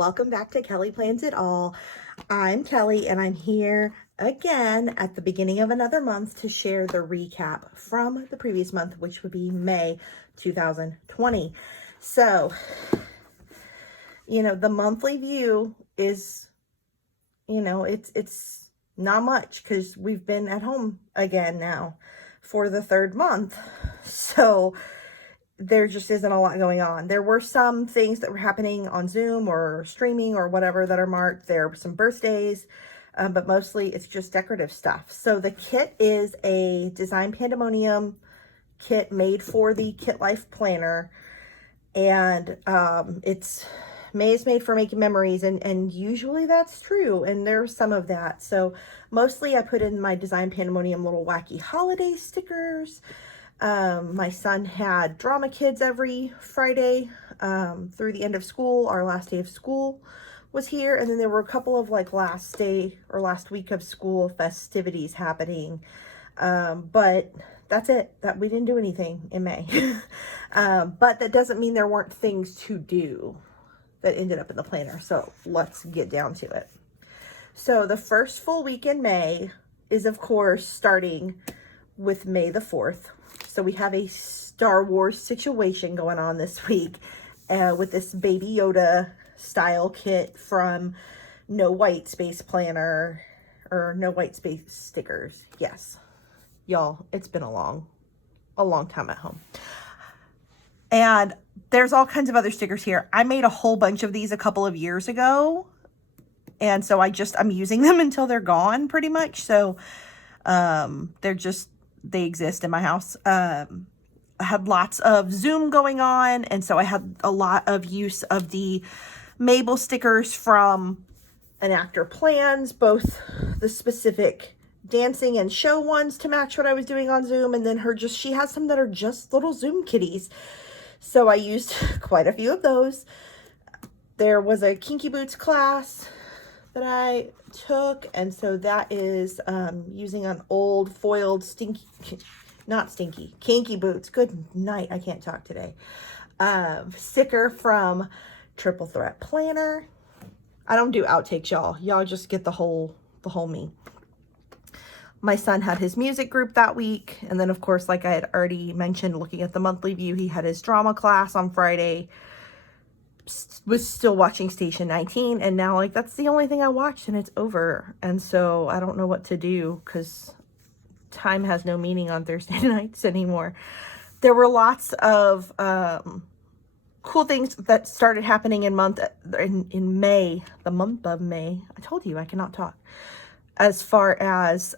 welcome back to Kelly Plans It All. I'm Kelly and I'm here again at the beginning of another month to share the recap from the previous month, which would be May 2020. So, the monthly view is, it's not much because we've been at home again now for the third month. So, there just isn't a lot going on. There were some things that were happening on Zoom or streaming or whatever that are marked. There were some birthdays, but mostly it's just decorative stuff. So the kit is a Design Pandemonium kit made for the KITLIFE planner. And it's May is made for making memories, and usually that's true, and there's some of that. So mostly I put in my Design Pandemonium little wacky holiday stickers. My son had drama kids every Friday through the end of school. Our last day of school was here. And then there were a couple of last week of school festivities happening. But that's it. That we didn't do anything in May. But that doesn't mean there weren't things to do that ended up in the planner. So let's get down to it. So the first full week in May is, of course, starting with May the 4th. So we have a Star Wars situation going on this week with this Baby Yoda style kit from No White Space Planner, or No White Space Stickers. Yes, y'all, it's been a long time at home. And there's all kinds of other stickers here. I made a whole bunch of these a couple of years ago. And so I'm using them until they're gone pretty much. So they exist in my house. I had lots of Zoom going on, and so I had a lot of use of the Mabel stickers from An Actor Plans, both the specific dancing and show ones to match what I was doing on Zoom, and then she has some that are just little Zoom kitties. So I used quite a few of those. There was a Kinky Boots class that I took, and so that is using an old foiled Kinky Boots, good night, I can't talk today, sticker from Triple Threat Planner. I don't do outtakes, y'all just get the whole me. My son had his music group that week, and then of course, like I had already mentioned, looking at the monthly view, he had his drama class on Friday. Was still watching Station 19, and now that's the only thing I watched, and it's over. And so I don't know what to do because time has no meaning on Thursday nights anymore. There were lots of cool things that started happening in May, the month of May. I told you I cannot talk. As far as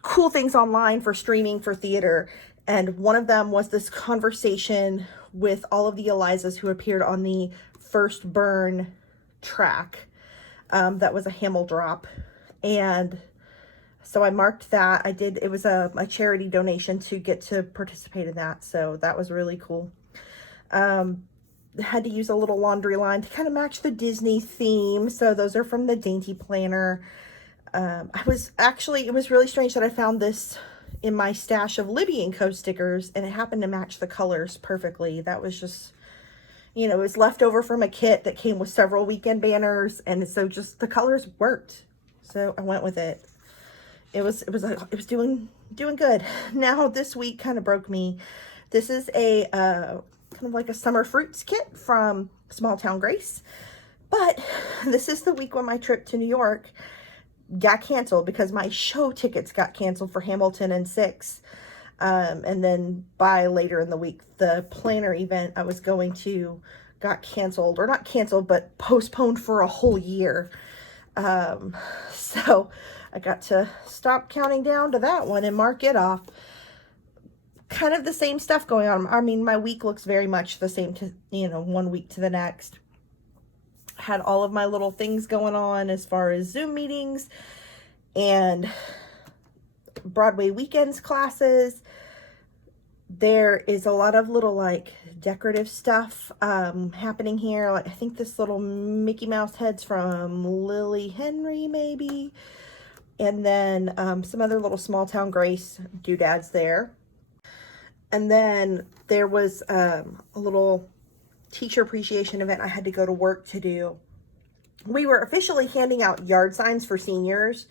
cool things online for streaming, for theater. And one of them was this conversation with all of the Elizas who appeared on the first Burn track. That was a Hamill drop. And so I marked that. It was a charity donation to get to participate in that. So that was really cool. Had to use a little laundry line to kind of match the Disney theme. So those are from the Dainty Planner. It was really strange that I found this in my stash of Libby & Co. stickers, and it happened to match the colors perfectly. That was just, it was left over from a kit that came with several weekend banners, and so just the colors worked. So I went with it. It was doing good. Now this week kind of broke me. This is a kind of like a summer fruits kit from Small Town Grace, but this is the week when my trip to New York got canceled because my show tickets got canceled for Hamilton and Six. And then by later in the week, the planner event I was going to got canceled, or not canceled, but postponed for a whole year. So I got to stop counting down to that one and mark it off. Kind of the same stuff going on. I mean, my week looks very much the same to, one week to the next. Had all of my little things going on as far as Zoom meetings and Broadway weekends classes. There is a lot of little decorative stuff happening here. I think this little Mickey Mouse head's from Lily Henry maybe. And then some other little Small Town Grace doodads there. And then there was a little teacher appreciation event I had to go to work to do we were officially handing out yard signs for seniors,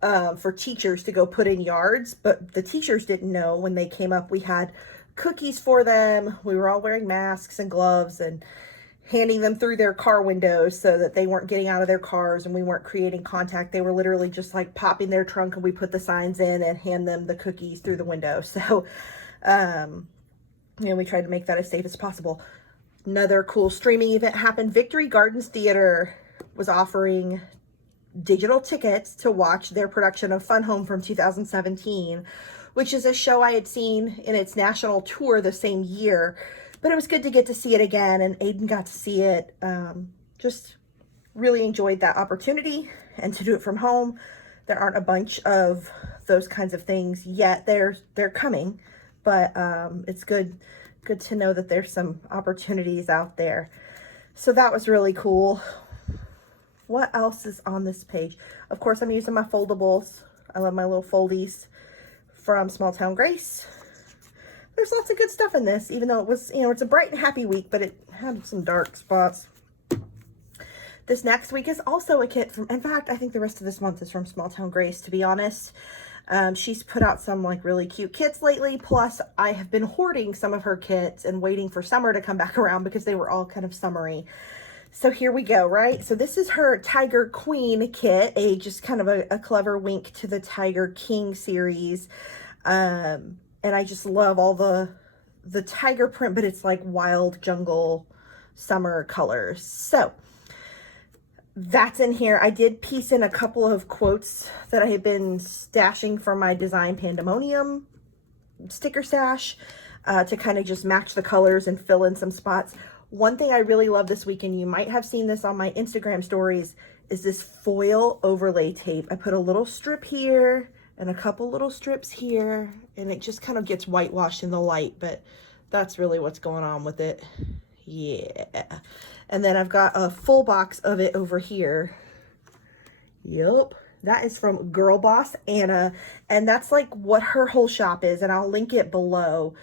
for teachers to go put in yards, but the teachers didn't know when they came up. We had cookies for them. We were all wearing masks and gloves and handing them through their car windows so that they weren't getting out of their cars and we weren't creating contact. They were literally just like popping their trunk and we put the signs in and hand them the cookies through the window. So, we tried to make that as safe as possible. Another cool streaming event happened. Victory Gardens Theater was offering digital tickets to watch their production of Fun Home from 2017, which is a show I had seen in its national tour the same year. But it was good to get to see it again, and Aiden got to see it. Just really enjoyed that opportunity, and to do it from home. There aren't a bunch of those kinds of things yet. They're coming, but it's good to know that there's some opportunities out there. So that was really cool. What else is on this page? Of course, I'm using my foldables. I love my little foldies from Small Town Grace. There's lots of good stuff in this, even though it was, it's a bright and happy week, but it had some dark spots. This next week is also a kit from, in fact, I think the rest of this month is from Small Town Grace, to be honest. She's put out some like really cute kits lately. Plus, I have been hoarding some of her kits and waiting for summer to come back around because they were all kind of summery. So here we go, right? So this is her Tiger Queen kit, just kind of a clever wink to the Tiger King series. And I just love all the tiger print, but it's like wild jungle summer colors. So that's in here. I did piece in a couple of quotes that I had been stashing from my Design Pandemonium sticker stash to kind of just match the colors and fill in some spots. One thing I really love this week, and you might have seen this on my Instagram stories, is this foil overlay tape. I put a little strip here and a couple little strips here, and it just kind of gets whitewashed in the light, but that's really what's going on with it. Yeah. And then I've got a full box of it over here. Yup. That is from Girl Boss Anna, and that's like what her whole shop is, and I'll link it below.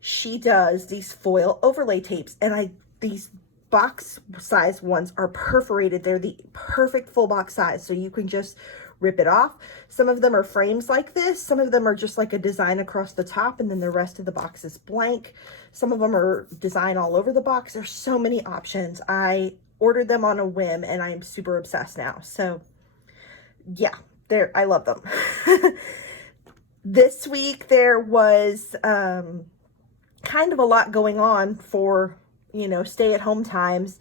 She does these foil overlay tapes, and these box size ones are perforated. They're the perfect full box size, so you can just rip it off. Some of them are frames like this. Some of them are just like a design across the top, and then the rest of the box is blank. Some of them are design all over the box. There's so many options. I ordered them on a whim, and I'm super obsessed now. So yeah, I love them. This week there was kind of a lot going on for, stay-at-home times.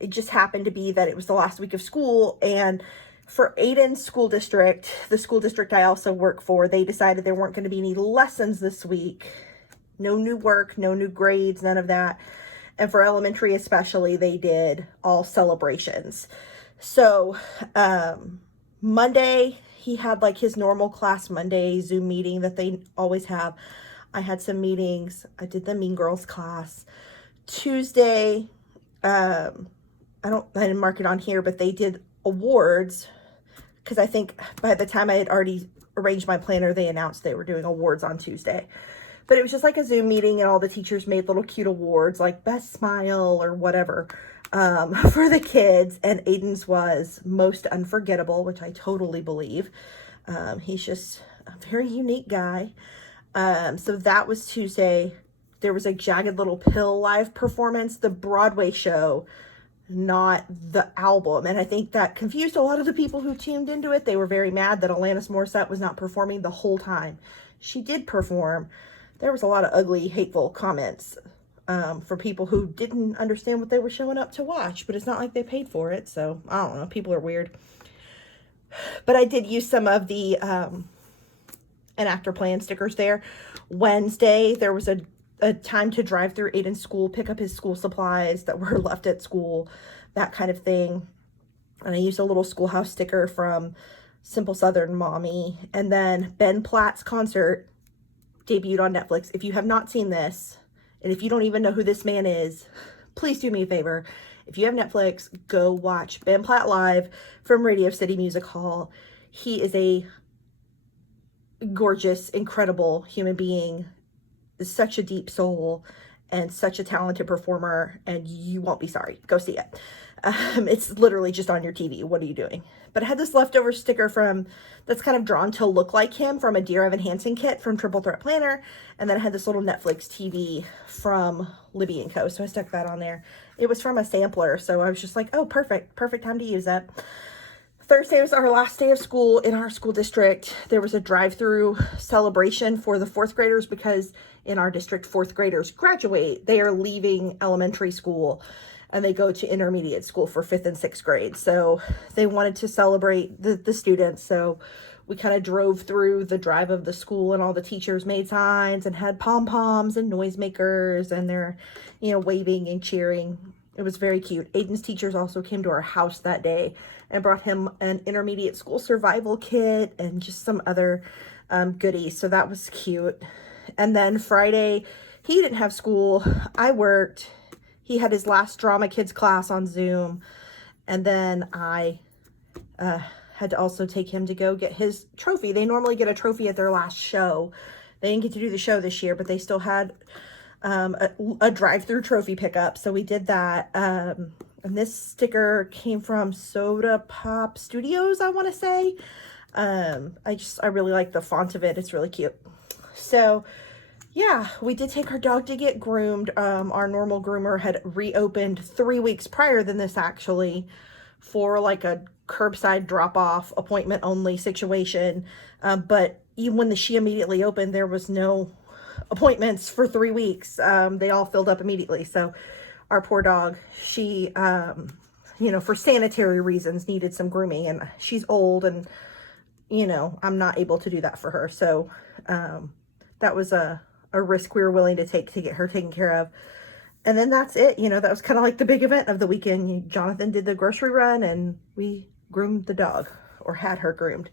It just happened to be that it was the last week of school, and for Aiden's school district, the school district I also work for, they decided there weren't going to be any lessons this week. No new work, no new grades, none of that. And for elementary especially, they did all celebrations. So Monday, he had like his normal class Monday Zoom meeting that they always have. I had some meetings. I did the Mean Girls class. Tuesday, I didn't mark it on here, but they did awards, because I think by the time I had already arranged my planner, they announced they were doing awards on Tuesday. But it was just like a Zoom meeting, and all the teachers made little cute awards like best smile or whatever for the kids, and Aiden's was most unforgettable, which I totally believe. He's just a very unique guy. So that was Tuesday. There was a Jagged Little Pill live performance, the Broadway show, not the album. And I think that confused a lot of the people who tuned into it. They were very mad that Alanis Morissette was not performing the whole time. She did perform. There was a lot of ugly, hateful comments for people who didn't understand what they were showing up to watch, but it's not like they paid for it. So I don't know, people are weird. But I did use some of the an actor plan stickers there. Wednesday, there was a time to drive through Aiden's school, pick up his school supplies that were left at school, that kind of thing. And I used a little schoolhouse sticker from Simple Southern Mommy. And then Ben Platt's concert debuted on Netflix. If you have not seen this, and if you don't even know who this man is, please do me a favor. If you have Netflix, go watch Ben Platt live from Radio City Music Hall. He is a gorgeous, incredible human being, such a deep soul, and such a talented performer, and you won't be sorry. Go see it. It's literally just on your TV. What are you doing? But I had this leftover sticker from, that's kind of drawn to look like him, from a Dear Evan Hansen kit from Triple Threat Planner. And then I had this little Netflix TV from Libby & Co. So I stuck that on there. It was from a sampler. So I was just like, oh, perfect time to use it. Thursday was our last day of school in our school district. There was a drive-through celebration for the fourth graders because in our district, fourth graders graduate. They are leaving elementary school and they go to intermediate school for 5th and 6th grade. So they wanted to celebrate the students. So we kind of drove through the drive of the school, and all the teachers made signs and had pom-poms and noisemakers, and they're, waving and cheering. It was very cute. Aiden's teachers also came to our house that day and brought him an intermediate school survival kit and just some other goodies. So that was cute. And then Friday, he didn't have school. I worked. He had his last drama kids class on Zoom. And then I had to also take him to go get his trophy. They normally get a trophy at their last show. They didn't get to do the show this year, but they still had a drive-through trophy pickup. So we did that. And this sticker came from Soda Pop Studios, I want to say. I really like the font of it. It's really cute. So yeah, we did take our dog to get groomed. Our normal groomer had reopened 3 weeks prior than this, actually, for like a curbside drop-off appointment only situation. But even when she immediately opened, there was no appointments for 3 weeks. They all filled up immediately. So our poor dog, she, for sanitary reasons, needed some grooming, and she's old, and, I'm not able to do that for her. So that was a risk we were willing to take to get her taken care of. And then that's it. That was kind of like the big event of the weekend. Jonathan did the grocery run and we groomed the dog, or had her groomed.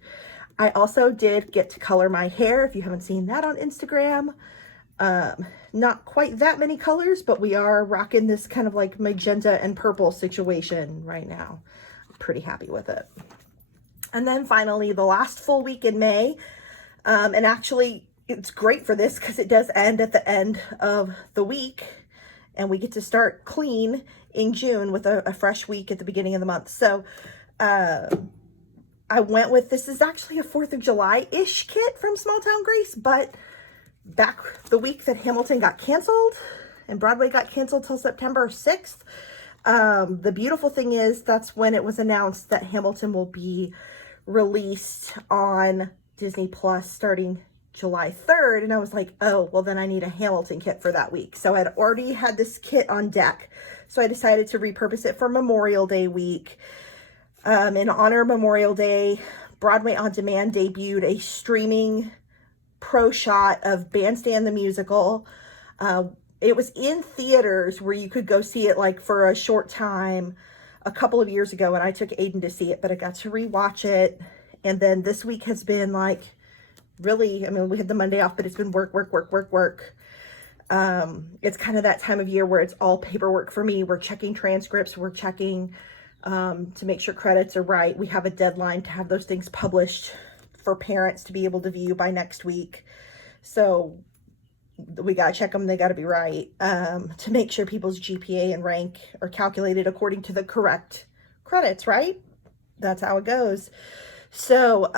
I also did get to color my hair, if you haven't seen that on Instagram. Not quite that many colors, but we are rocking this kind of like magenta and purple situation right now. I'm pretty happy with it. And then finally, the last full week in May, and actually it's great for this because it does end at the end of the week, and we get to start clean in June with a fresh week at the beginning of the month. So I went with, this is actually a 4th of July-ish kit from Small Town Grace, but back the week that Hamilton got canceled and Broadway got canceled till September 6th. The beautiful thing is that's when it was announced that Hamilton will be released on Disney Plus starting July 3rd. And I was like, oh, well then I need a Hamilton kit for that week. So I'd already had this kit on deck. So I decided to repurpose it for Memorial Day week. In honor of Memorial Day, Broadway On Demand debuted a streaming pro shot of Bandstand the Musical. It was in theaters where you could go see it like for a short time a couple of years ago, and I took Aiden to see it, but I got to rewatch it. And then this week has been like really, we had the Monday off, but it's been work. It's kind of that time of year where it's all paperwork for me. We're checking transcripts, we're checking to make sure credits are right. We have a deadline to have those things published for parents to be able to view by next week. So we got to check them. They got to be right to make sure people's GPA and rank are calculated according to the correct credits, right? That's how it goes. So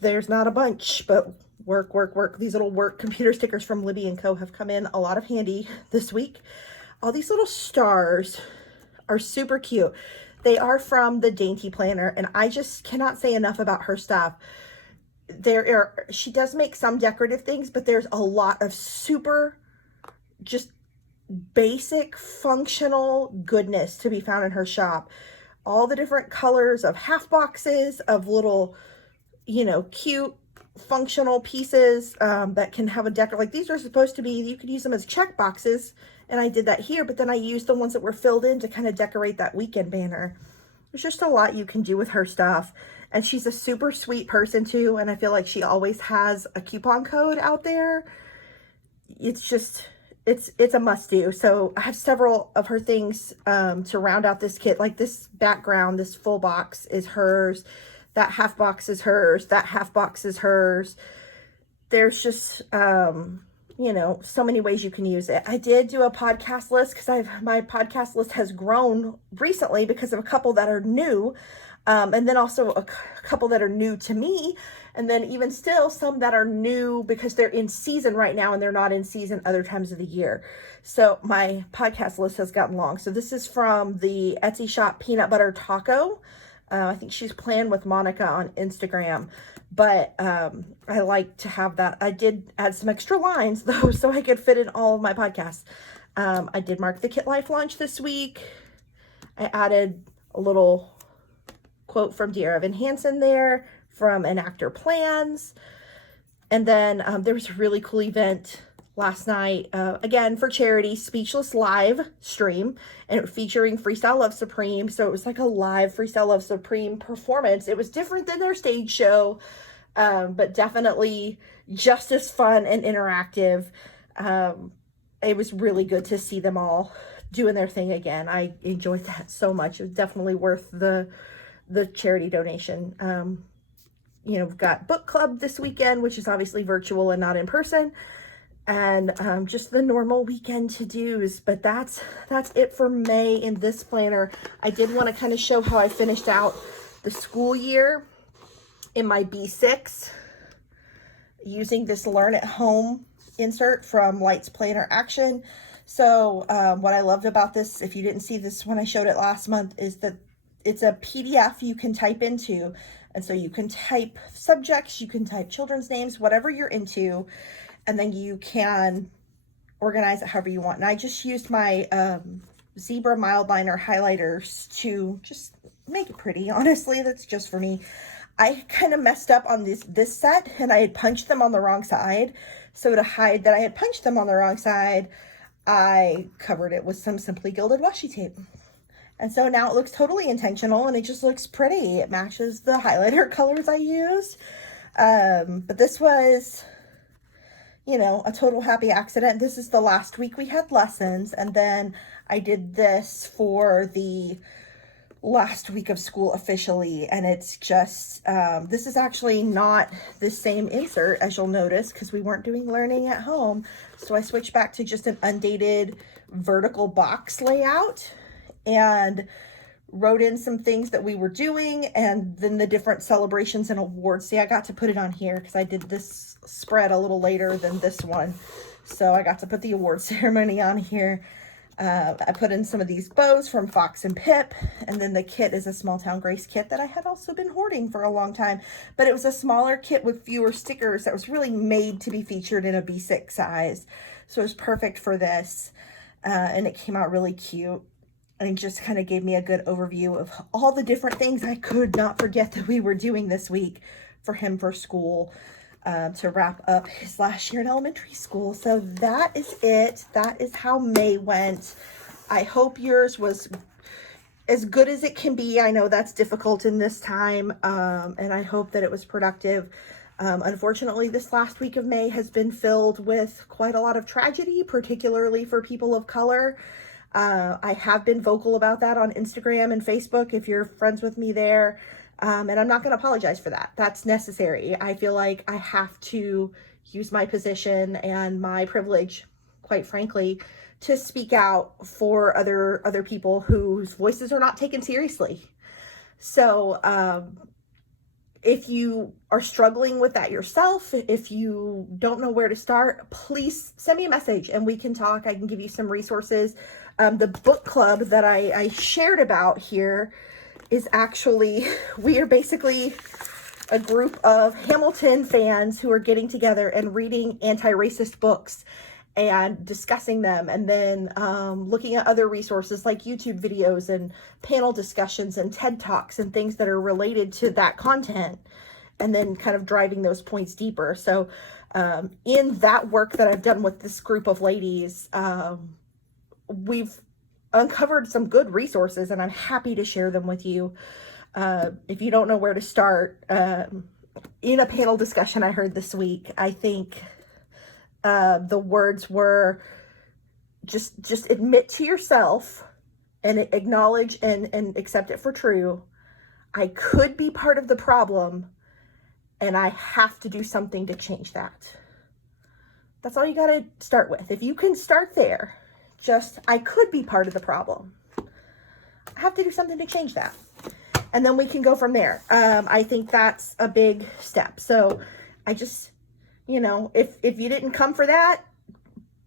there's not a bunch, but work. These little work computer stickers from Libby & Co. have come in a lot of handy this week. All these little stars are super cute. They are from the Dainty Planner, and I just cannot say enough about her stuff. She does make some decorative things, but there's a lot of super just basic functional goodness to be found in her shop. All the different colors of half boxes, of little, cute functional pieces that can have a decor. Like these are supposed to be, you could use them as check boxes, and I did that here, but then I used the ones that were filled in to kind of decorate that weekend banner. There's just a lot you can do with her stuff. And she's a super sweet person too, and I feel like she always has a coupon code out there. It's just, it's a must-do. So I have several of her things to round out this kit. Like this background, this full box is hers. That half box is hers. That half box is hers. There's just you know, so many ways you can use it. I did do a podcast list because my podcast list has grown recently because of a couple that are new. And then also a couple that are new to me. And then even still some that are new because they're in season right now and they're not in season other times of the year. So my podcast list has gotten long. So this is from the Etsy shop Peanut Butter Taco. I think she's playing with Monica on Instagram. But I like to have that. I did add some extra lines though, so I could fit in all of my podcasts. I did mark the KITLIFE launch this week. I added a little quote from Dear Evan Hansen there from An Actor Plans. And then there was a really cool event last night, again, for charity, Speechless live stream, and featuring Freestyle Love Supreme. So it was like a live Freestyle Love Supreme performance. It was different than their stage show, but definitely just as fun and interactive. It was really good to see them all doing their thing again. I enjoyed that so much. It was definitely worth the charity donation. You know, we've got book club this weekend, which is obviously virtual and not in person. And just the normal weekend to-dos, but that's it for May in this planner. I did want to kind of show how I finished out the school year in my B6 using this Learn at Home insert from Lights Planner Action. So what I loved about this, if you didn't see this when I showed it last month, is that it's a PDF you can type into. And so you can type subjects, you can type children's names, whatever you're into, and then you can organize it however you want. And I just used my zebra mild liner highlighters to just make it pretty. Honestly, that's just for me. I kind of messed up on this set, and I had punched them on the wrong side. So to hide that I had punched them on the wrong side, I covered it with some Simply Gilded washi tape. And so now it looks totally intentional, and it just looks pretty. It matches the highlighter colors I used. But this was, you know, a total happy accident. This is the last week we had lessons, and then I did this for the last week of school officially, and it's just, this is actually not the same insert, as you'll notice, because we weren't doing learning at home. So I switched back to just an undated vertical box layout and wrote in some things that we were doing, and then the different celebrations and awards. See, I got to put it on here because I did this spread a little later than this one. So I got to put the award ceremony on here. I put in some of these bows from Fox and Pip, and then the kit is a Small Town Grace kit that I had also been hoarding for a long time, but it was a smaller kit with fewer stickers that was really made to be featured in a B6 size. So it was perfect for this, and it came out really cute. And it just kind of gave me a good overview of all the different things I could not forget that we were doing this week for him for school, to wrap up his last year in elementary school. So that is it. That is how May went. I hope yours was as good as it can be. I know that's difficult in this time, and I hope that it was productive. Unfortunately, this last week of May has been filled with quite a lot of tragedy, particularly for people of color. I have been vocal about that on Instagram and Facebook if you're friends with me there. And I'm not going to apologize for that. That's necessary. I feel like I have to use my position and my privilege, quite frankly, to speak out for other people whose voices are not taken seriously. So, if you are struggling with that yourself, if you don't know where to start, please send me a message and we can talk. I can give you some resources. The book club that I shared about here is actually, we are basically a group of Hamilton fans who are getting together and reading anti-racist books and discussing them, and then looking at other resources like YouTube videos and panel discussions and TED Talks and things that are related to that content, and then kind of driving those points deeper. So in that work that I've done with this group of ladies, we've uncovered some good resources, and I'm happy to share them with you. If you don't know where to start, in a panel discussion I heard this week, I think the words were just admit to yourself and acknowledge and accept it for true. I could be part of the problem, and I have to do something to change that. That's all you got to start with. If you can start there, just, I could be part of the problem. I have to do something to change that. And then we can go from there. I think that's a big step. So I just, you know, if you didn't come for that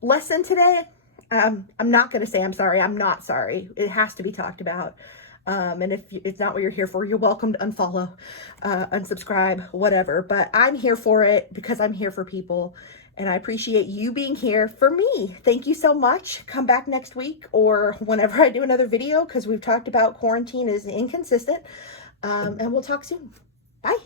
lesson today, I'm not going to say I'm sorry. I'm not sorry. It has to be talked about. And if it's not what you're here for, you're welcome to unfollow, unsubscribe, whatever. But I'm here for it because I'm here for people. And I appreciate you being here for me. Thank you so much. Come back next week or whenever I do another video, because we've talked about quarantine is inconsistent. And we'll talk soon. Bye.